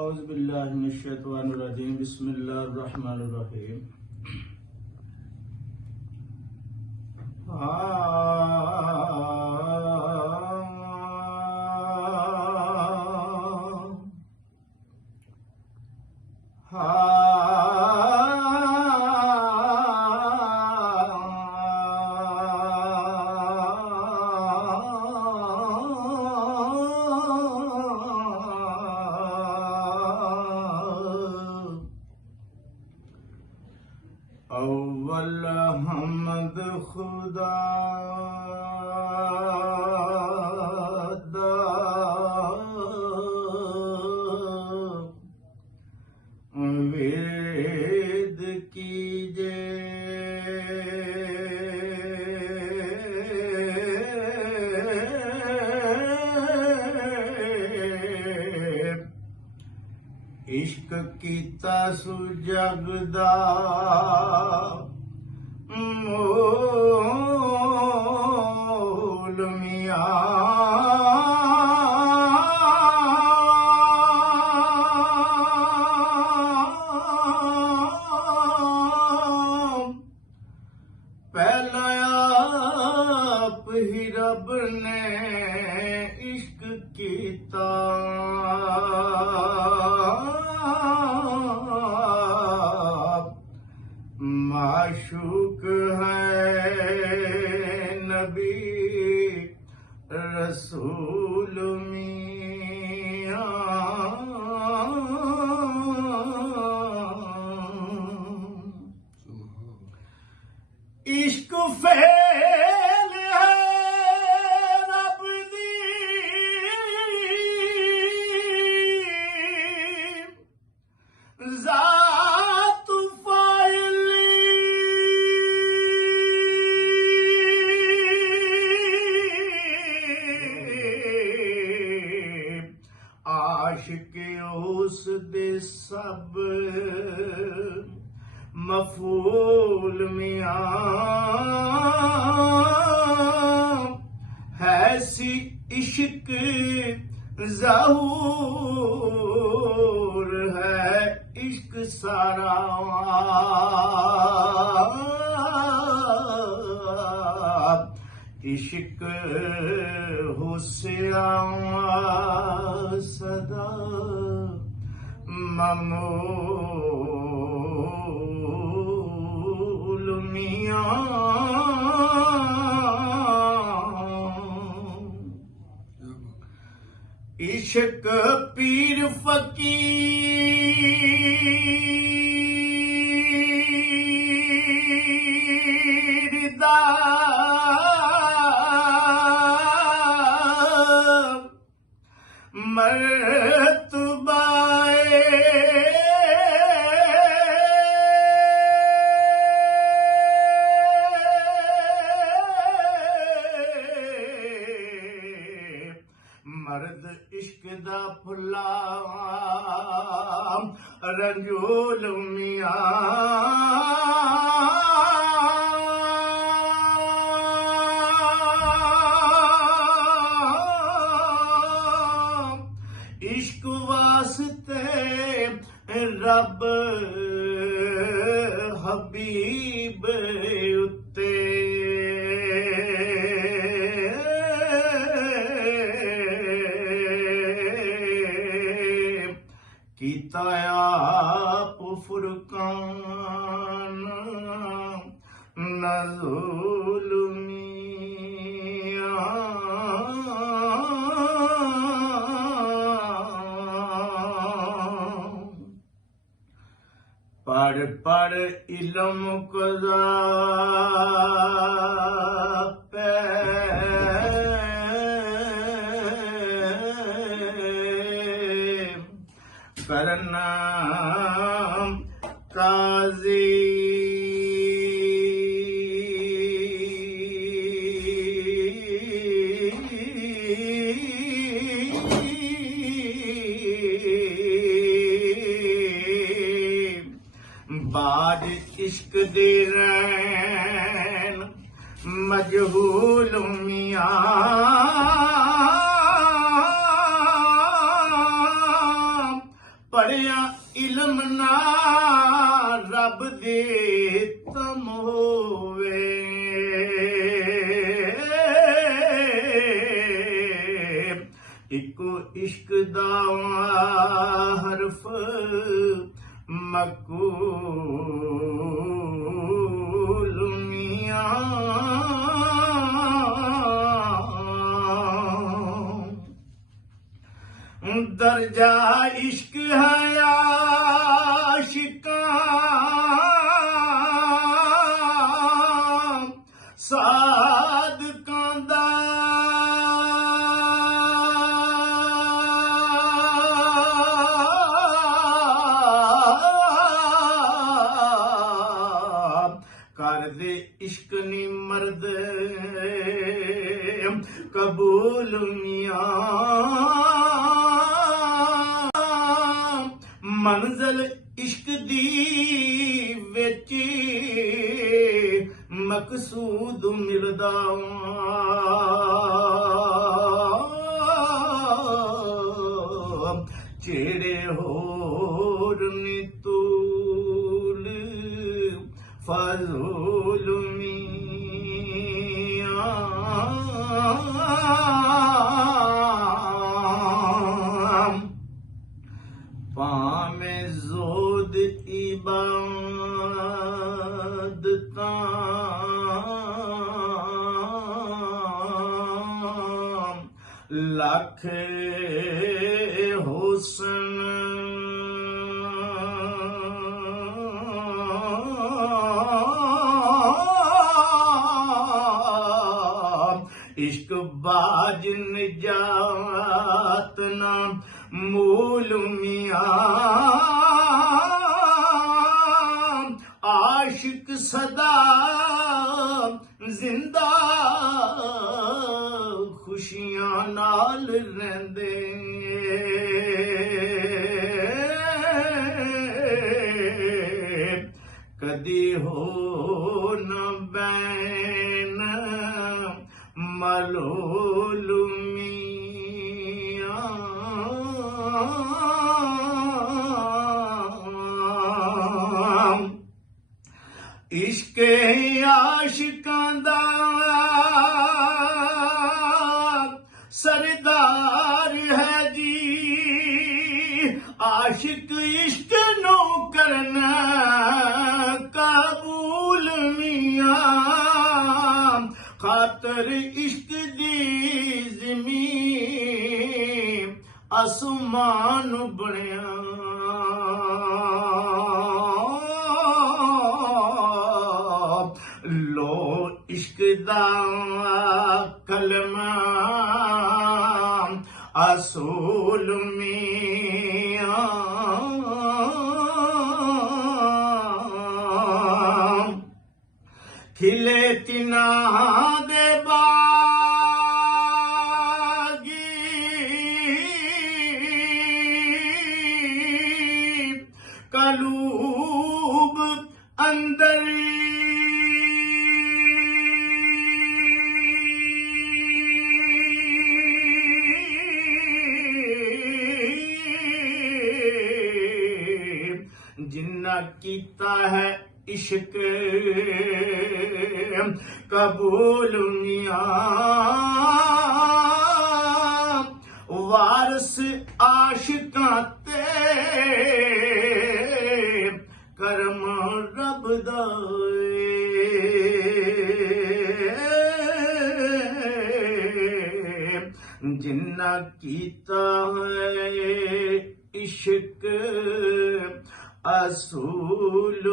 औज़ुबिल्लाहिमिनश्शैतानिर्रजीम बिस्मिल्लाहिर्रहमानिर्रहीम। अव्वल हमद खुदा दा वेद कीजे इश्क कीता सुजगदा मोल मियां पहला आप ही रब ने इश्क कीता माशूक है नबी रसूल मियां। इश्क फेल है रब दी ज़ात फाइली आशिक उस दे सब मफूल मियां है सी इश्क ज़हूर है इश्क सारा इश्क हुस्या सदा ममूल मियां। इश्क पीर फकीर दा मर्तबा मर्द इश्क दा फुल्ला रंजूल मियां इश्क वास्ते रब हबीब उत्ते कीता आप फुरकान नज़ूल मियां। पढ़ पढ़ इल्म कज़ा करना काज़ी बाज इश्क दे रैन मजहूल मियां ਪੜਿਆ ਇਲਮ ਨਾ ਰੱਬ ਦੇ ਤਮ ਹੋਵੇ ਇੱਕੋ ਇਸ਼ਕ ਦਾ ਹਰਫ ਮਕਬੂਲ ਮੀਆਂ दर्जा इश्क है आशिकां सादकां दा कर दे इश्क नी मर्द कबूल मियां मंजिल इश्क दी विच मकसूद मिलदा जेड़े होर ने तूल फजूल मियां भामें जोद इबादतां लख हुस्न इश्क बाज निजात ना मूल मियां आशिक सदा जिंदा खुशियां नाल रहंदे कदी हो न बैन मलोल मियां इश्क आशिकां दा सरदार है जी आशिक इश्क नो करना कबूल मियां खातर इश्क दी ज़मीन आसमान बनया लो इश्क दा कलमा असूल मियां खिले तिना दे बागी कलूब अंदर जिन्ना कीता है इश्क कबूल मियां वारस आशिकां ते करम रब दा जिन्ना कीता है इश्क असूल